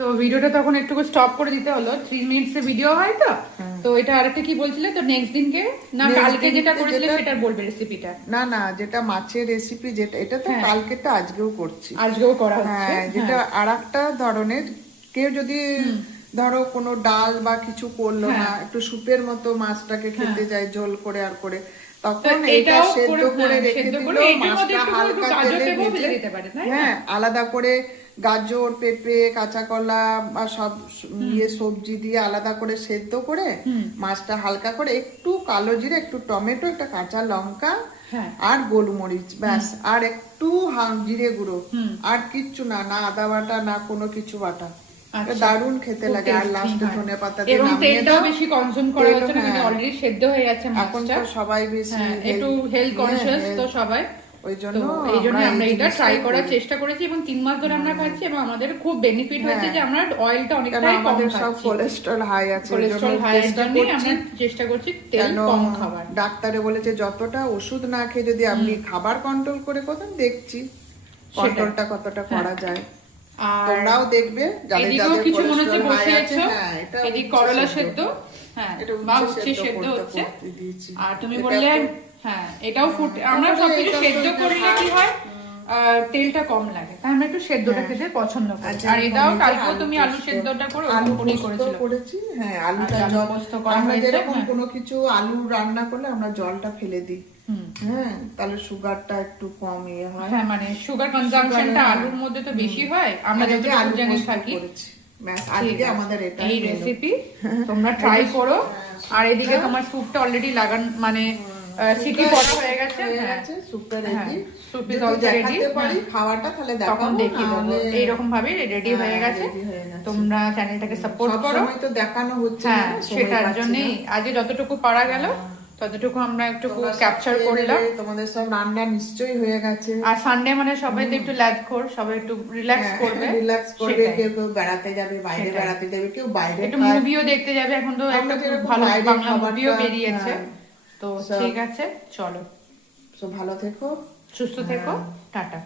তো ভিডিওটা তখন একটু স্টপ করে দিতে হলো, 3 মিনিটস এর ভিডিও হয় তো। তো এটা আরেকটা কি বলছিলে তো, নেক্সট দিনকে না কালকে যেটা করেছিলে সেটা বলবে রেসিপিটা? না না, যেটা মাছের রেসিপি, যেটা এটা তো কালকে তো আজকেও করছি, আজকেও করা হচ্ছে। হ্যাঁ, যেটা আরেকটা ধরনের। কেউ যদি ধরো কোনো ডাল বা কিছু করলো না, একটু স্যুপের মতো মাছটাকে খেতে যায় ঝোল করে আর করে, তখন এটা সেদ্ধ করে রেখে দিল, মাছটা হালকা তেলে ভেজে, হ্যাঁ, আলাদা করে গাজর, পেঁপে, কাঁচা কলা বা সব সবজি দিয়ে আলাদা করে সেদ্ধ করে মাছটা হালকা করে একটু কালো জিরে, একটু টমেটো, একটা কাঁচা লঙ্কা আর গোলমরিচ, ব্যাস, আর একটু জিরে গুঁড়ো, আর কিচ্ছু না, না আদা বাটা, না কোনো কিছু বাটা। দারুণ খেতে লাগে। আর লাস্টে ধনেপাতা দিয়ে নামিয়ে দাও। বেশি কনজিউম করা হচ্ছে না, কারণ অলরেডি সেদ্ধ হয়ে যাচ্ছে মাছটা। এখন তো সবাই বেশি একটু হেলথ কনসিয়াস তো সবাই, ওই জন্য আমরা এটা ট্রাই করার চেষ্টা করেছি এবং 3 মাস ধরে আমরা খাচ্ছি এবং আমাদের খুব বেনিফিট হয়েছে যে আমরা অয়েলটা অনেকটাই কম খাচ্ছি। সব কোলেস্টেরল হাই আছে, কোলেস্টেরল হাই এর জন্য আমরা চেষ্টা করছি তেল কম খাবার। ডাক্তারে বলেছে যতটা ওষুধ না খেয়ে যদি আপনি খাবার কন্ট্রোল করে কোথাও, দেখছি কন্ট্রোলটা কতটা করা যায়। তোমরাও দেখবে, যাদের যাদের কিছু মনে হচ্ছে কোলেস্টেরল হাই বসে আছে, আছো, হ্যাঁ, এটা এদিক করলা সেদ্ধ, হ্যাঁ, বা উচ্ছে সেদ্ধ হচ্ছে। আর তুমি বললে হ্যাঁ এটাও ফুট, আমরা সবকিছু সেদ্ধ করলে কি হয় তেলটা কম লাগে, তাই আমরা একটু সেদ্ধটা খেতে পছন্দ করি। আর এটাও কালকেও তুমি আলু সেদ্ধটা করে আলু পোস্ত করেছি, হ্যাঁ, আলুটা পোস্ত করা হয়েছে। আমরা যেরকম কোনো কিছু আলু রান্না করলে আমরা জলটা ফেলে দিই, হ্যাঁ, তাহলে সুগারটা একটু কম হয়, হ্যাঁ, মানে সুগার কনজাম্পশনটা আলুর মধ্যে তো বেশি হয়। আমরা যদি আলু জানি থাকি, আজকে আমাদের এই রেসিপি তোমরা ট্রাই করো। আর এদিকে তোমার স্যুপটা অলরেডি লাগান, মানে সিটি পড়া হয়ে গেছে, স্যুপটা ready, soup is also ready. খাওয়াটা তাহলে তখন দেখিয়ে দেবো। এইরকম ভাবে রেডি হয়ে গেছে। তোমরা চ্যানেলটাকে সাপোর্ট করো, তো দেখানো হচ্ছে, হ্যাঁ, সেটার জন্যই আজকে যতটুকু পারা গেল ততটুকু আমরা একটু ক্যাপচার করলাম। তোমাদের সব রান্না নিশ্চয়ই হয়ে গেছে। আর সানডে মানে সবাই তো একটু ল্যাদখোর, সবাই একটু রিল্যাক্স করবে, কেউ কেউ বেড়াতে যাবে, বাইরে বেড়াতে যাবে, কেউ বাইরে একটু মুভিও দেখতে যাবে। এখন তো একটা ভালো বাংলা মুভিও বেরিয়েছে। তো ঠিক আছে, চলো, ভালো থেকো, সুস্থ থেকো, টাটা।